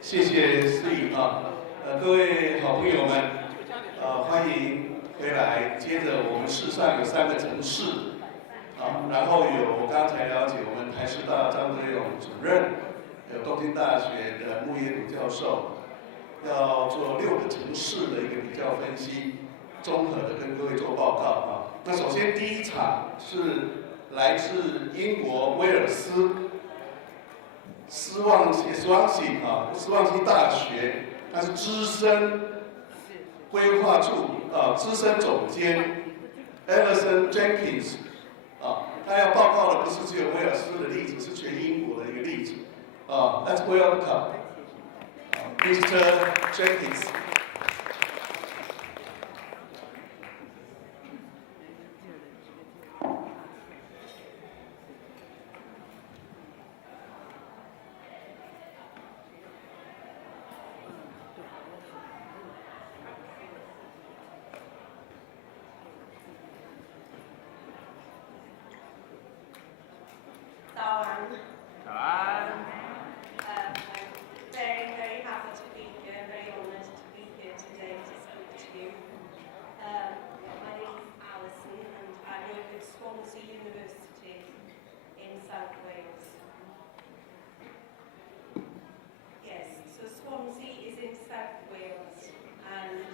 谢谢思颖啊，各位好朋友们，欢迎回来。接着我们市上有3个城市，然后有刚才了解我们台师大张德勇主任，有东京大学的穆耶鲁教授，要做6个城市的一个比较分析，综合的跟各位做报告啊。那首先第一场是来自英国威尔斯。斯旺西大学，他是资深规划处资深总监 Alyson Jenkins 他要报告的不是只有威尔斯的例子，是全英国的一个例子Let's welcome Mr. Jenkins. I'm very, very happy to be here, very honoured to be here today to speak to you. My name is Alyson and I work at Swansea University in South Wales. Yes, so Swansea is in South Wales and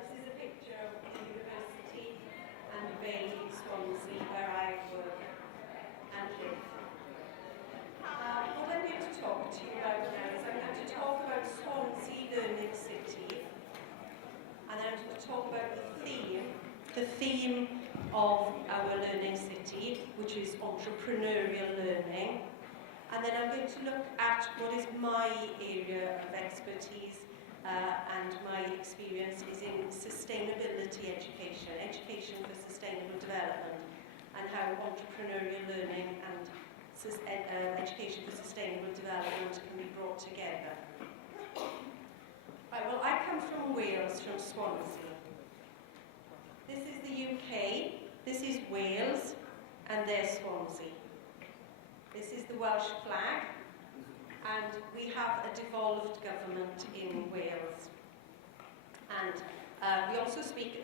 this is a picture of the university and Bay in Swansea where I work and live. What I'm going to talk to you about now is I'm going to talk about Swansea Learning City, and I'm going to talk about the theme of our learning city, which is entrepreneurial learning, and then I'm going to look at what is my area of expertise and my experience is in sustainability education for sustainable development, and how entrepreneurial learning and education for sustainable development can be brought together. Right, well, I come from Wales, from Swansea. This is the UK, this is Wales, and there's Swansea. This is the Welsh flag, and we have a devolved government in Wales. And we also speak,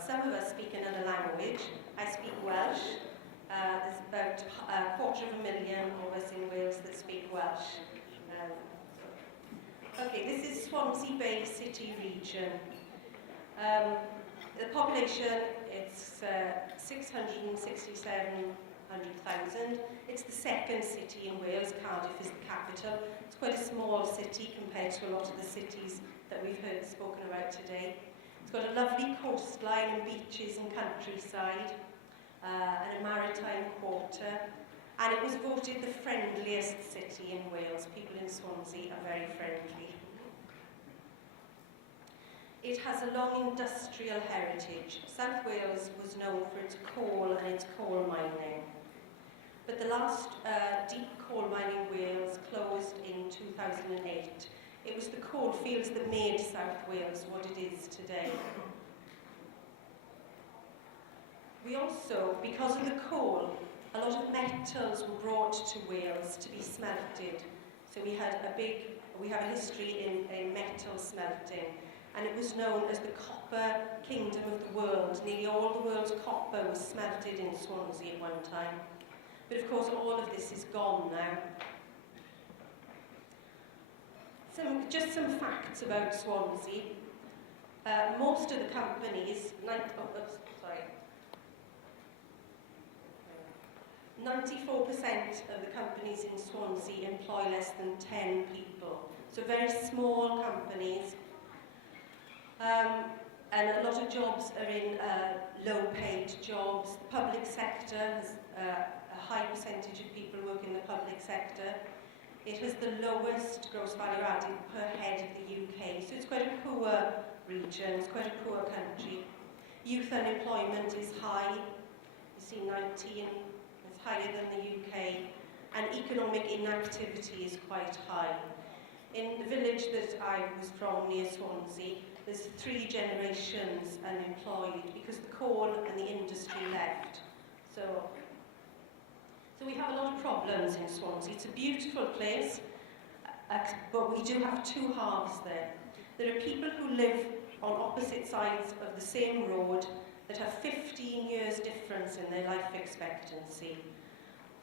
some of us speak another language. I speak Welsh. There's about 250,000 of us in Wales that speak Welsh. Okay, this is Swansea Bay City region. The population, it's 667,000. It's the second city in Wales. Cardiff is the capital. It's quite a small city compared to a lot of the cities that we've heard spoken about today. It's got a lovely coastline and beaches and countryside. And a maritime quarter, and it was voted the friendliest city in Wales. People in Swansea are very friendly. It has a long industrial heritage. South Wales was known for its coal and its coal mining. But the last deep coal mine in Wales closed in 2008. It was the coal fields that made South Wales what it is today. We also, because of the coal, a lot of metals were brought to Wales to be smelted. So we have a history in metal smelting, and it was known as the copper kingdom of the world. Nearly all the world's copper was smelted in Swansea at one time. But of course, all of this is gone now. Just some facts about Swansea. Most of the companies, 94% of the companies in Swansea employ less than 10 people. So very small companies. And a lot of jobs are in low-paid jobs. The public sector has a high percentage of people work in the public sector. It has the lowest gross value added per head of the UK. So it's quite a poor region, it's quite a poor country. Youth unemployment is high. You see 19. Higher than the UK, and economic inactivity is quite high. In the village that I was from near Swansea, there's 3 generations unemployed because the coal and the industry left. So we have a lot of problems in Swansea. It's a beautiful place, but we do have two halves there. There are people who live on opposite sides of the same road that have 15 years difference in their life expectancy.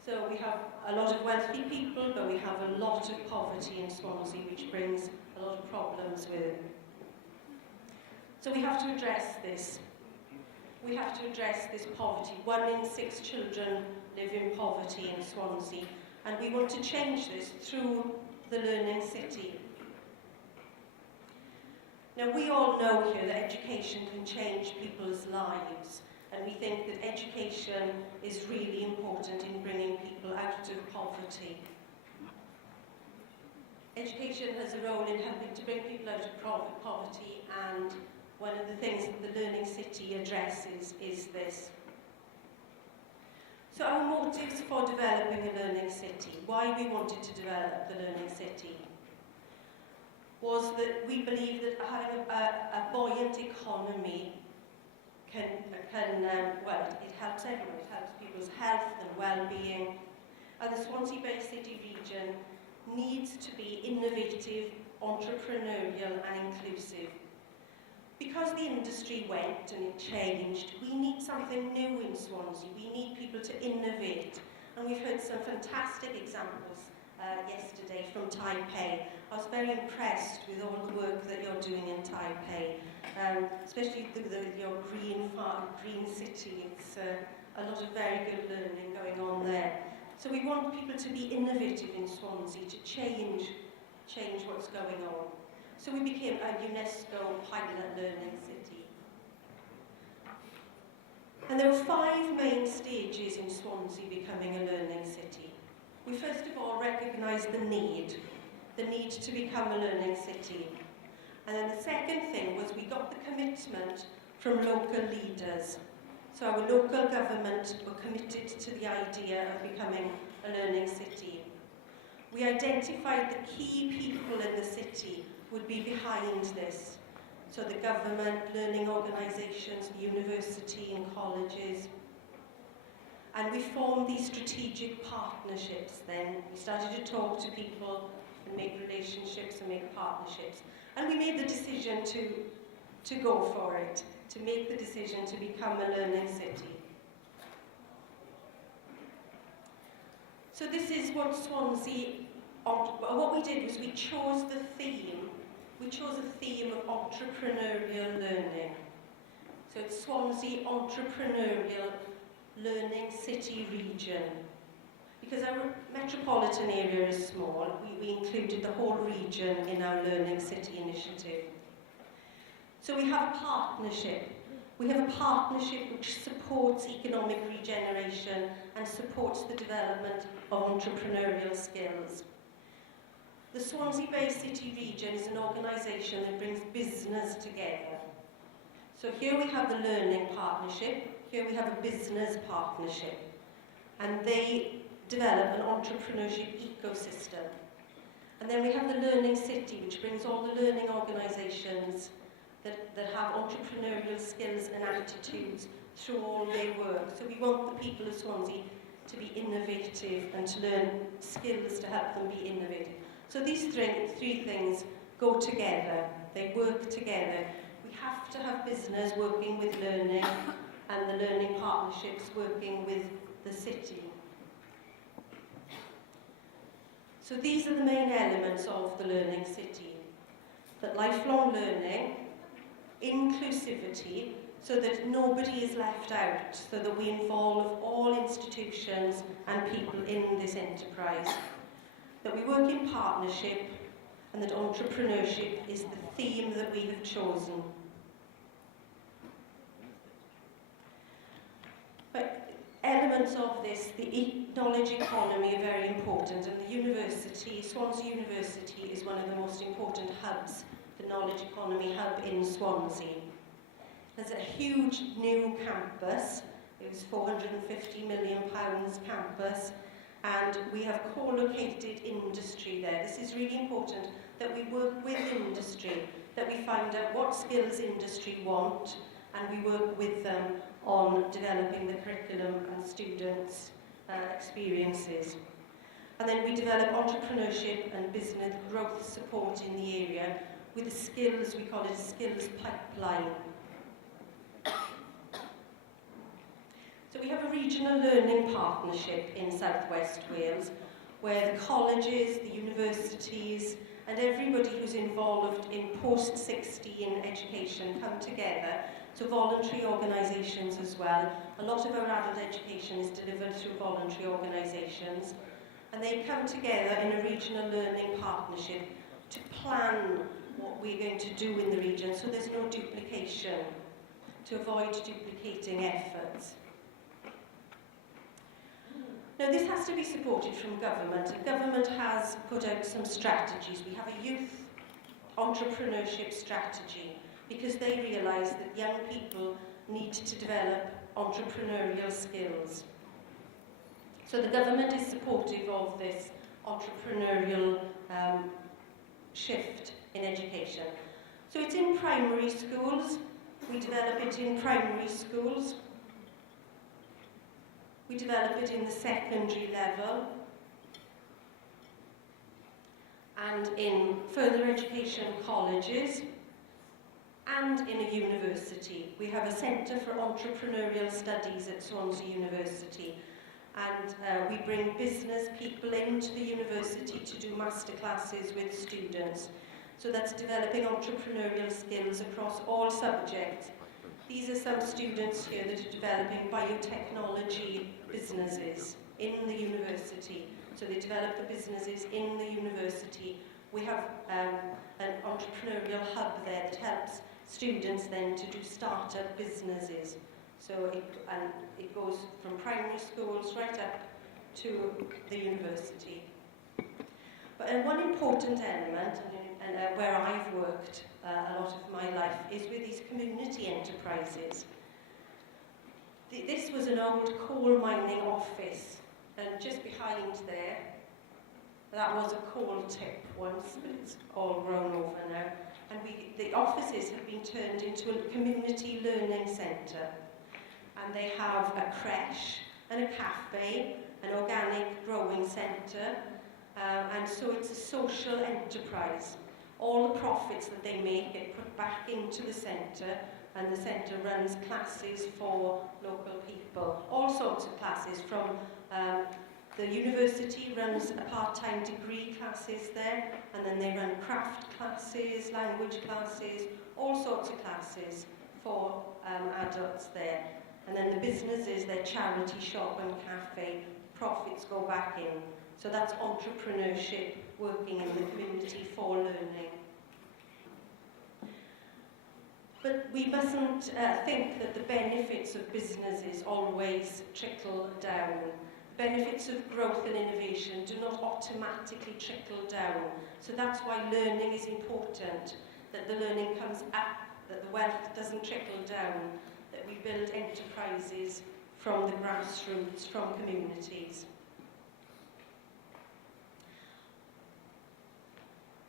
So we have a lot of wealthy people, but we have a lot of poverty in Swansea, which brings a lot of problems with it. So we have to address this. We have to address this poverty. 1 in 6 children live in poverty in Swansea, and we want to change this through the Learning City. Now, we all know here that education can change people's lives, and we think that education is really important in bringing people out of poverty. Education has a role in helping to bring people out of poverty, and one of the things that the Learning City addresses is this. So our motives for developing a Learning City, why we wanted to develop the Learning City, was that we believe that having a buoyant economy it helps everyone. It helps people's health and well-being. And the Swansea Bay City region needs to be innovative, entrepreneurial and inclusive. Because the industry went and it changed, we need something new in Swansea. We need people to innovate. And we've heard some fantastic examples yesterday from Taipei. I was very impressed with all the work that you're doing in Taipei, especially your green city. It's a lot of very good learning going on there. So we want people to be innovative in Swansea, to change what's going on. So we became a UNESCO pilot learning city. And there were 5 main stages in Swansea becoming a learning city. We first of all recognised the need to become a learning city. And then the second thing was we got the commitment from local leaders. So our local government were committed to the idea of becoming a learning city. We identified the key people in the city would be behind this. So the government, learning organisations, the university and colleges. And we formed these strategic partnerships then. We started to talk to people and make relationships and make partnerships. And we made the decision to go for it, to make the decision to become a learning city. So this is what what we did was we chose the theme. We chose a theme of entrepreneurial learning. So it's Swansea Entrepreneurial Learning City Region. Because our metropolitan area is small, we included the whole region in our Learning City initiative. So we have a partnership. We have a partnership which supports economic regeneration and supports the development of entrepreneurial skills. The Swansea Bay City region is an organisation that brings business together. So here we have the learning partnership, here we have a business partnership, and they develop an entrepreneurship ecosystem. And then we have the Learning City, which brings all the learning organisations that have entrepreneurial skills and attitudes through all their work. So we want the people of Swansea to be innovative and to learn skills to help them be innovative. So these three things go together, they work together. We have to have business working with learning and the learning partnerships working with the city. So these are the main elements of the Learning City. That lifelong learning, inclusivity, so that nobody is left out, so that we involve all institutions and people in this enterprise. That we work in partnership, and that entrepreneurship is the theme that we have chosen. But elements of this, the knowledge economy, are very important, and the university, Swansea University, is one of the most important hubs, the knowledge economy hub in Swansea. There's a huge new campus. It was £450 million campus, and we have co-located industry there. This is really important, that we work with industry, that we find out what skills industry want, and we work with them on developing the curriculum and students' experiences. And then we develop entrepreneurship and business growth support in the area with the skills, we call it a skills pipeline. So we have a regional learning partnership in South West Wales where the colleges, the universities and everybody who's involved in post-16 education come together. So voluntary organisations as well. A lot of our adult education is delivered through voluntary organisations. And they come together in a regional learning partnership to plan what we're going to do in the region so there's no duplication, to avoid duplicating efforts. Now this has to be supported from government. The government has put out some strategies. We have a youth entrepreneurship strategy because they realise that young people need to develop entrepreneurial skills. So the government is supportive of this entrepreneurial shift in education. So it's in primary schools. We develop it in primary schools. We develop it in the secondary level and in further education colleges and in a university. We have a Centre for Entrepreneurial Studies at Swansea University, and we bring business people into the university to do masterclasses with students. So that's developing entrepreneurial skills across all subjects. These are some students here that are developing biotechnology businesses in the university. So they develop the businesses in the university. We have an entrepreneurial hub there that helps students then to do startup businesses. So it goes from primary schools right up to the university. But one important element, and where I've worked a lot of my life, is with these community enterprises. This was an old coal mining office, and just behind there, that was a coal tip once, but it's all grown over now. And the offices have been turned into a community learning centre. And they have a creche and a cafe, an organic growing centre, and so it's a social enterprise. All the profits that they make get put back into the centre, and the centre runs classes for local people. All sorts of classes from the university runs a part-time degree classes there, and then they run craft classes, language classes, all sorts of classes for adults there. And then the businesses, their charity shop and cafe, profits go back in. So that's entrepreneurship working in the community for learning. But we mustn't think that the benefits of businesses always trickle down. Benefits of growth and innovation do not automatically trickle down. So that's why learning is important, that the learning comes up, that the wealth doesn't trickle down, that we build enterprises from the grassroots, from communities.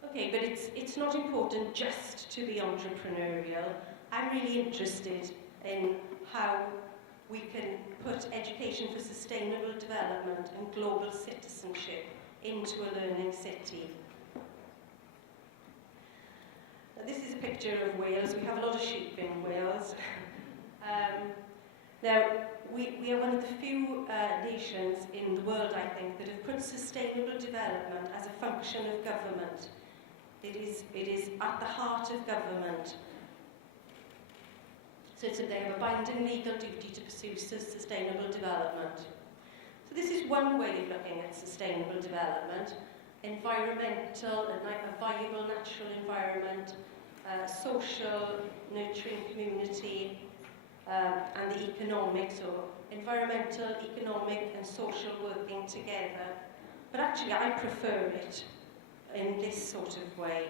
Okay, but it's not important just to be entrepreneurial. I'm really interested in how we can put education for sustainable development and global citizenship into a learning city. Now, this is a picture of Wales. We have a lot of sheep in Wales. Now, we are one of the few nations in the world, I think, that have put sustainable development as a function of government. It is at the heart of government. So they have a binding legal duty to pursue sustainable development. So this is one way of looking at sustainable development: environmental, a viable natural environment, social, nurturing community, and the economic, so environmental, economic and social working together. But actually I prefer it in this sort of way,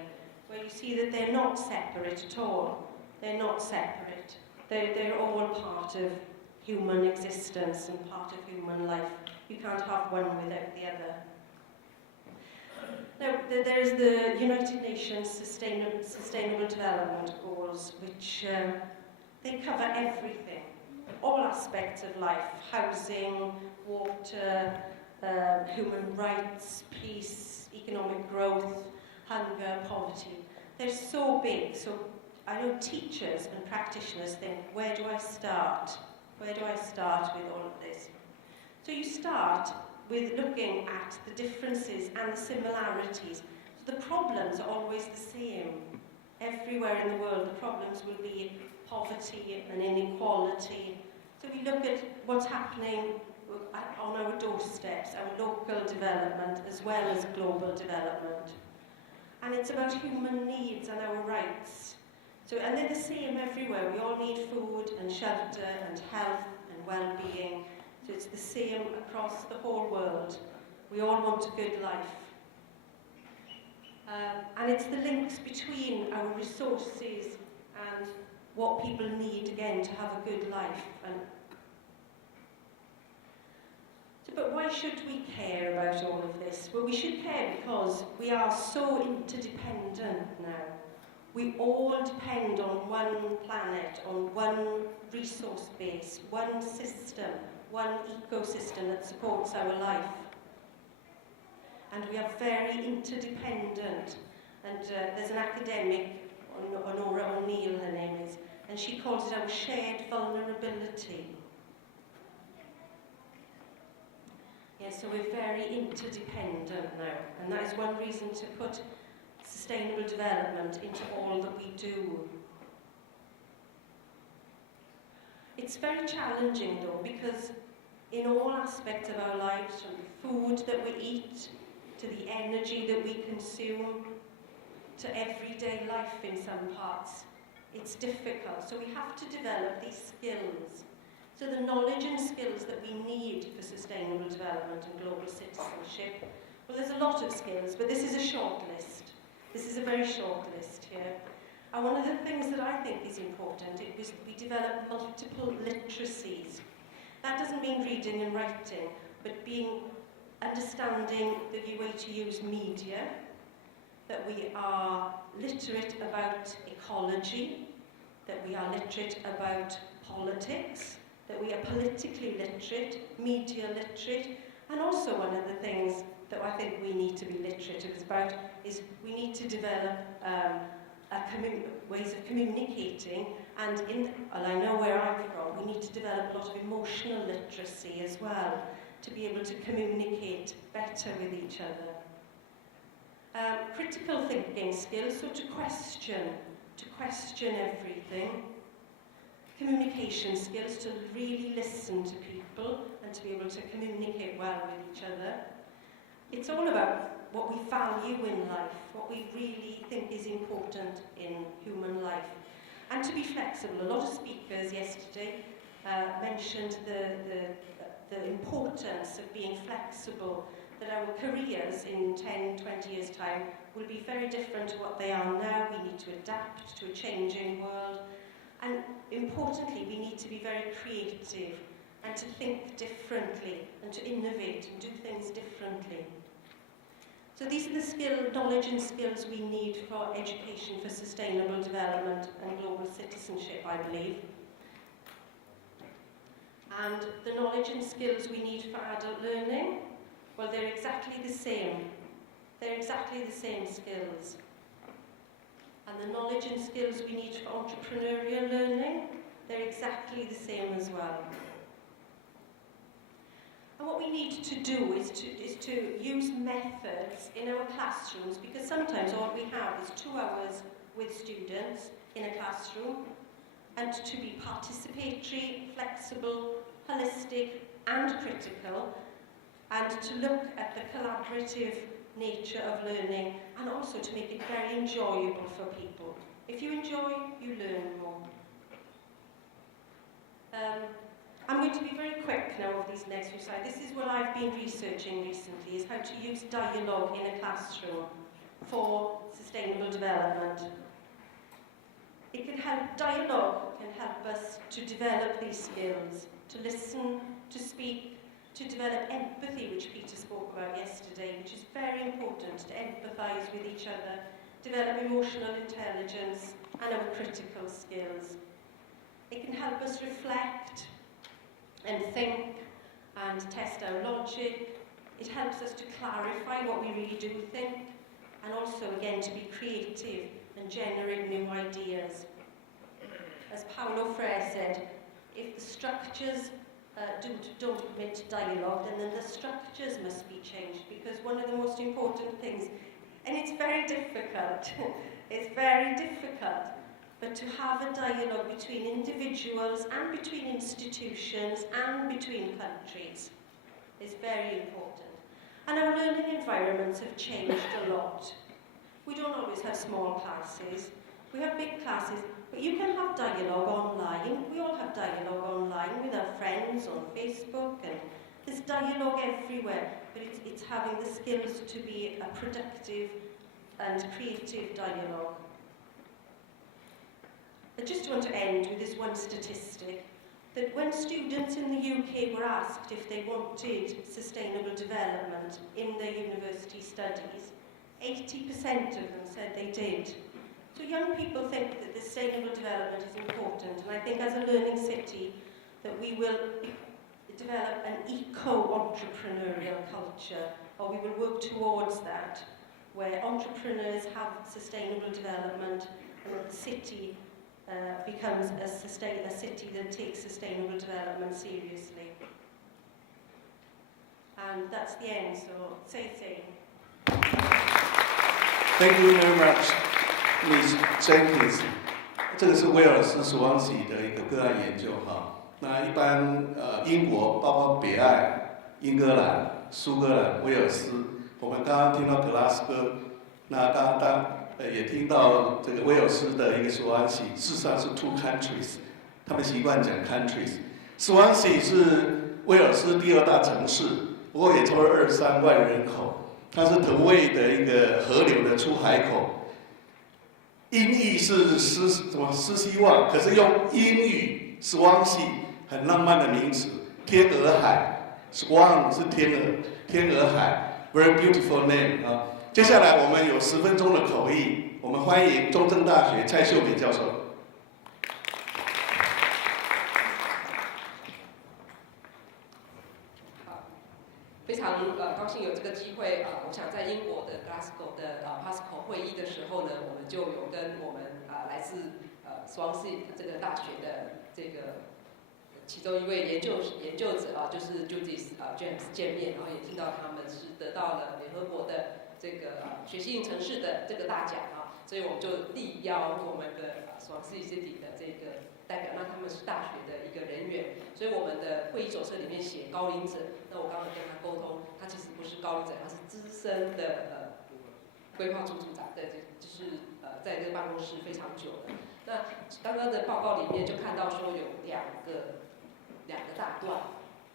where you see that they're not separate at all. They're not separate. They're all part of human existence and part of human life. You can't have one without the other. Now, there's the United Nations Sustainable Development Goals, which they cover everything, all aspects of life: housing, water, human rights, peace, economic growth, hunger, poverty. They're so big, so I know teachers and practitioners think, where do I start? Where do I start with all of this? So you start with looking at the differences and the similarities. So the problems are always the same. Everywhere in the world, the problems will be poverty and inequality. So we look at what's happening on our doorsteps, our local development, as well as global development. And it's about human needs and our rights. So, and they're the same everywhere. We all need food and shelter and health and well-being. So it's the same across the whole world. We all want a good life. And it's the links between our resources and what people need, again, to have a good life. But why should we care about all of this? Well, we should care because we are so interdependent now. We all depend on one planet, on one resource base, one system, one ecosystem that supports our life. And we are very interdependent. And there's an academic, Honora O'Neill, her name is, and she calls it our shared vulnerability. Yes, so we're very interdependent now, and that is one reason to put sustainable development into all that we do. It's very challenging though, because in all aspects of our lives, from the food that we eat, to the energy that we consume, to everyday life in some parts, it's difficult. So we have to develop these skills. So the knowledge and skills that we need for sustainable development and global citizenship, well, there's a lot of skills, but this is a short list. This is a very short list here. And one of the things that I think is important is we develop multiple literacies. That doesn't mean reading and writing, but understanding the way to use media, that we are literate about ecology, that we are literate about politics, that we are politically literate, media literate, and also one of the things that I think we need to be literate about is we need to develop ways of communicating, and I know where I'm from, we need to develop a lot of emotional literacy as well, to be able to communicate better with each other. Critical thinking skills, so to question everything. Communication skills, to really listen to people and to be able to communicate well with each other. It's all about what we value in life, what we really think is important in human life. And to be flexible. A lot of speakers yesterday mentioned the importance of being flexible, that our careers in 10, 20 years' time will be very different to what they are now. We need to adapt to a changing world. And importantly, we need to be very creative and to think differently and to innovate and do things differently. So these are the knowledge and skills we need for education for sustainable development and global citizenship, I believe. And the knowledge and skills we need for adult learning, well, they're exactly the same. They're exactly the same skills. And the knowledge and skills we need for entrepreneurial learning, they're exactly the same as well. And what we need to do is to use methods in our classrooms, because sometimes all we have is 2 hours with students in a classroom, and to be participatory, flexible, holistic and critical, and to look at the collaborative nature of learning, and also to make it very enjoyable for people. If you enjoy, you learn more. I'm going to be very quick now of these next few slides. This is what I've been researching recently, is how to use dialogue in a classroom for sustainable development. Dialogue can help us to develop these skills, to listen, to speak, to develop empathy, which Peter spoke about yesterday, which is very important, to empathise with each other, develop emotional intelligence and our critical skills. It can help us reflect and think and test our logic, It helps us to clarify what we really do think, and also, again, to be creative and generate new ideas. As Paulo Freire said, if the structures don't permit dialogue, then the structures must be changed, because one of the most important things, and it's very difficult, it's very difficult, but to have a dialogue between individuals and between institutions and between countries is very important. And our learning environments have changed a lot. We don't always have small classes. We have big classes, but you can have dialogue online. We all have dialogue online with our friends on Facebook, and there's dialogue everywhere, but it's having the skills to be a productive and creative dialogue. I just want to end with this one statistic, that when students in the UK were asked if they wanted sustainable development in their university studies, 80% of them said they did. So young people think that sustainable development is important, and I think as a learning city that we will develop an eco-entrepreneurial culture, or we will work towards that, where entrepreneurs have sustainable development and the city becomes a city that takes sustainable development seriously. And that's the end, so say. Thank you very much, Ms. Jenkins. 这个是威尔斯史旺喜的一个个案研究哈。那一般英国包括北爱、英格兰、苏格兰、威尔斯，我们刚刚听到格拉斯哥，那刚刚也听到这个威尔斯的一个史旺喜，事实上是 two countries， 他们习惯讲 countries。史旺喜是威尔斯第2大城市，不过也超过23万人口。它是腾卫的一个河流的出海口，音译是斯希望，可是用英语 Swansea 很浪漫的名词，天鹅海 ，Swan 是天鹅，天鹅海 ，very beautiful name 啊。接下来我们有10分钟的口译，我们欢迎中正大学蔡秀美教授。非常高兴有这个机会我想在英国的 Glasgow 的PASCO 会议的时候呢，我们就有跟我们来自Swansea 这个大学的这个其中一位研究者就是 Judith James 见面，然后也听到他们是得到了联合国的这个学习型城市的这个大奖所以我们就力邀我们的Swansea City 的这个代表，那他们是大学的一个人员，所以我们的会议手册里面写高龄者。那我刚刚跟他沟通，他其实不是高龄者，他是资深的规划处处长，对，就是在这个办公室非常久了。那刚刚的报告里面就看到说有两个大段，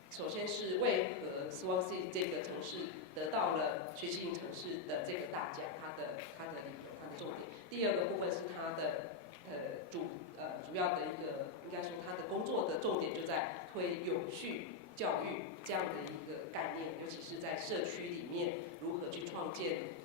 首先是为何 Swansea 这个城市得到了学习型城市的这个大奖，它的理由，它的重点。第二个部分是它的主要的一个，应该说它的工作的重点就在推永续教育这样的一个概念，尤其是在社区里面如何去创建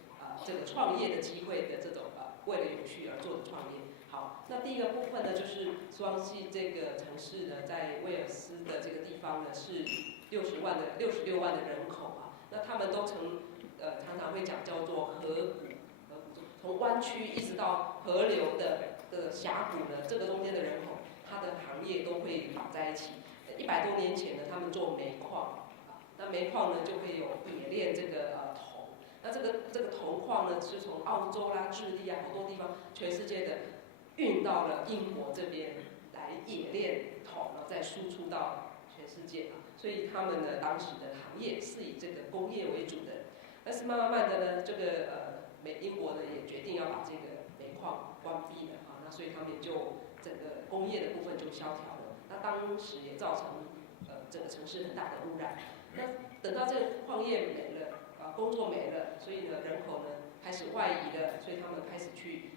这个创业的机会的这种为了永续而做的创业。好，那第一个部分呢，就是Swansea这个城市呢，在威尔斯的这个地方呢是66万的人口那他们都常常会讲叫做河谷，从湾区一直到河流的峡谷呢，这个中间的人口，它的行业都会绑在一起。100多年前呢，他们做煤矿，那煤矿呢就会有冶炼这个铜，那这个铜矿呢是从澳洲啦、智利好多地方，全世界的运到了英国这边来冶炼铜，然后再输出到全世界所以他们呢当时的行业是以这个工业为主的，但是慢慢的呢，这个英国呢也决定要把这个煤矿关闭了那所以他们也就整个工业的部分就萧条了。那当时也造成整个城市很大的污染。那等到这个矿业没了工作没了，所以呢人口呢开始外移了，所以他们开始去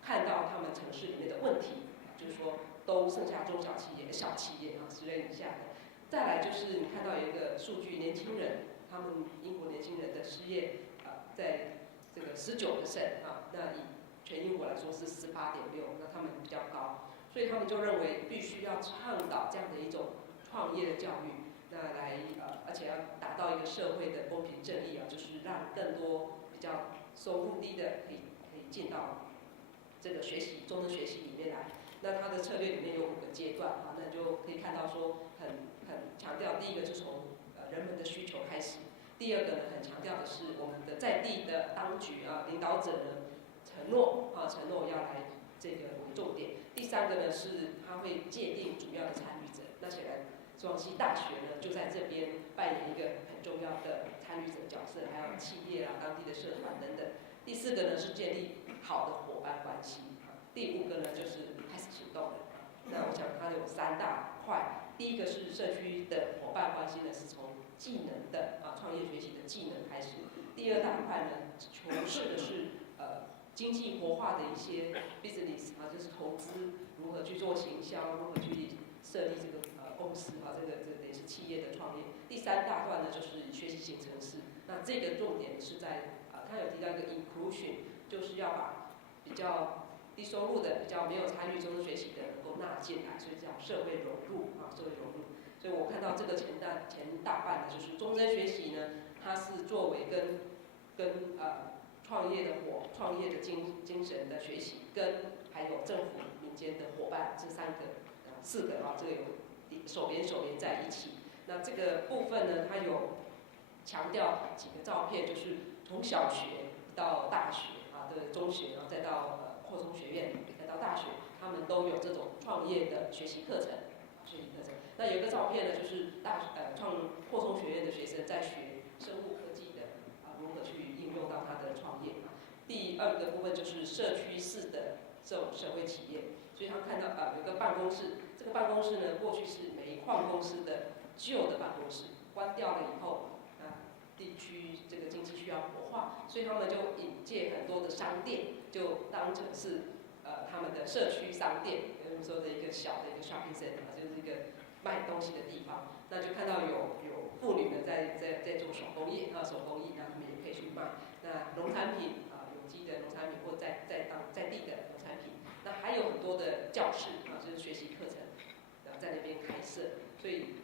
看到他们城市里面的问题，就是说都剩下中小企业、小企业10人以下的。再来就是你看到有一个数据，年轻人他们英国年轻人的失业在这个19%那以全英国来说是18.6%，那他们比较高。所以他们就认为必须要倡导这样的一种创业的教育。那来而且要达到一个社会的公平正义啊，就是让更多比较收入低的可以进到这个终身学习里面来。那它的策略里面有5个阶段啊，那就可以看到说很强调，第一个是从人们的需求开始，第二个呢很强调的是我们的在地的当局啊领导者呢承诺要来这个为重点。第三个呢是他会界定主要的参与者，那显然中央大学呢就在这边扮演一个很重要的参与者角色，还有企业啊、当地的社团等等。第4个呢是建立好的伙伴关系，第5个呢就是开始行动了。那我想它有3大块，第一个是社区的伙伴关系呢是从技能的创业学习的技能开始，第2大块呢从事的是经济活化的一些 business 就是投资如何去做行销，如何去设立这个公司这个等于是企业的创业。第3大段呢就是学习型城市，那这个重点是在他有提到一个 inclusion， 就是要把比较低收入的、比较没有参与终身学习的能够纳进来，所以叫社会融入社会融入。所以我看到这个前大半呢，就是终身学习呢，它是作为跟创业的精神的学习，跟还有政府民间的伙伴这4个这个有手连在一起。那这个部分呢，它有强调几个照片，就是从小学到大学的中学，然后再到扩充学院，再到大学，他们都有这种创业的学习课程。那有一个照片呢，就是扩充学院的学生在学生物科技的如何去应用到他的创业。第2个部分就是社区式的这种社会企业，所以他们看到有个办公室，这个办公室呢过去是煤矿公司的旧的办公室，关掉了以后，地区这个经济需要活化，所以他们就引介很多的商店，就当成是他们的社区商店，我们说的一个小的一个 shopping center， 就是一个卖东西的地方。那就看到有妇女呢在做手工艺，那他们也可以去卖。那农产品有机的农产品或在地的农产品，那还有很多的教室就是学习课程，在那边开设。所以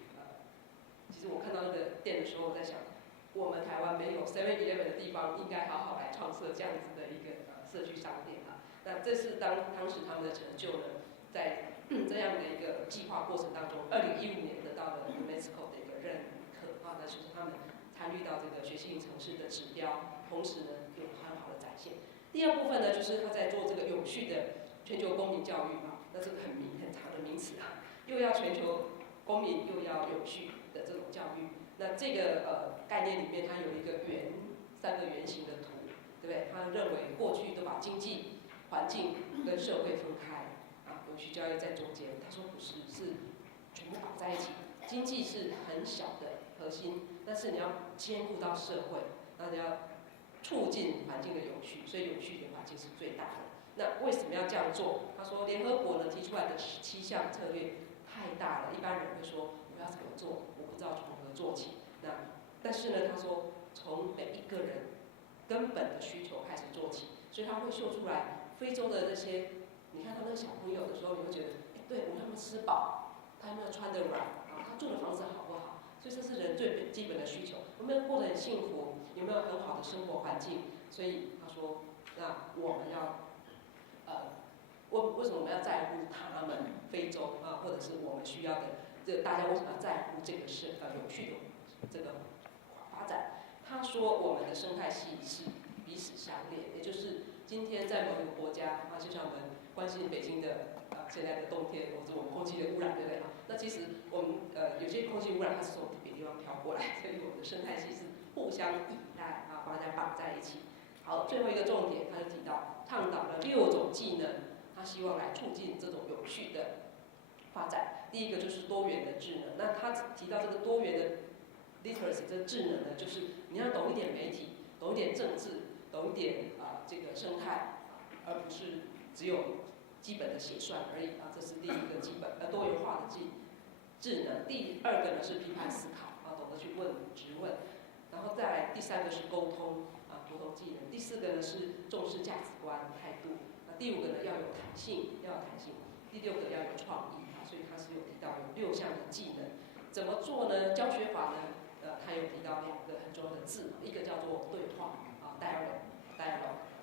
其实我看到那个店的时候，我在想，我们台湾没有 7-Eleven 的地方，应该好好来创设这样子的一个社区商店那这是当时他们的成就呢，在这样的一个计划过程当中，2015年得到了 UNESCO 的一个认可那就是他们参与到这个学习型城市的指标，同时呢有很好的展现。第2部分呢，就是他在做这个永续的全球公民教育那这个很长的名词又要全球公民又要永续的这种教育。那这个概念里面，它有一个3个圆形的图，对不对？他认为过去都把经济、环境跟社会分开永续教育在中间。他说不是，是全部绑在一起。经济是很小的核心，但是你要兼顾到社会，那你要促进环境的永续，所以永续的环境是最大的。那为什么要这样做？他说联合国呢提出来的17项策略太大了，一般人会说我要怎么做，我不知道从何做起。但是呢，他说从每一个人根本的需求开始做起，所以他会秀出来非洲的那些，你看到那个小朋友的时候，你会觉得，对，我让他们吃饱，他有没有穿得软他住的房子好不好？所以这是人最基本的需求，有没有过得很幸福，有没有很好的生活环境？所以他说，那我们要为什么我们要在乎他们非洲或者是我们需要的大家为什么要在乎这个是永续的这个发展？他说我们的生态系是彼此相连，也就是今天在某一个国家就像我们关心北京的现在的冬天，或者我们空气的污染，对不对？那其实我们有些空气污染它是从别的地方飘过来，所以我们的生态系是互相依赖把大家绑在一起。好，最后一个重点，他就提到倡导了6种技能，他希望来促进这种永续的发展。第一个就是多元的智能，那他提到这个多元的 literacy 这个智能呢，就是你要懂一点媒体，懂一点政治，懂一点这个生态，而不是只有基本的写算而已这是第一个基本多元化的智能。第2个呢是批判思考懂得去质问，然后再来第3个是沟通技能，第4个呢是重视价值观态度，第5个呢要有弹性，第6个要有创意所以他是有提到有6项的技能。怎么做呢？教学法呢，他有提到2个很重要的字，一个叫做对话dialogue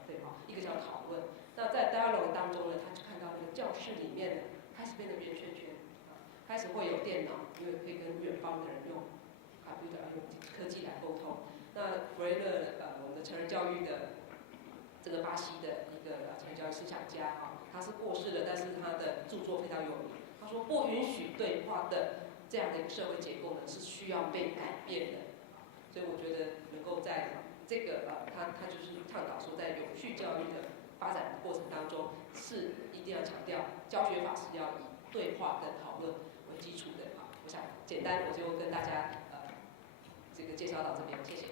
对话，一个叫讨论。那在 dialogue 当中呢，他就看到那个教室里面呢开始变得圆圈圈，开始会有电脑，因为可以跟远方的人用 computer 用科技来沟通。那弗雷勒我们的成人教育的这个巴西的一个成人教育思想家他是过世了，但是他的著作非常有名。他说不允许对话的这样的一个社会结构呢，是需要被改变的。所以我觉得能够在这个他就是倡导说，在永续教育的发展过程当中，是一定要强调教学法是要以对话跟讨论为基础的。我想简单我就跟大家这个介绍到这边，谢谢。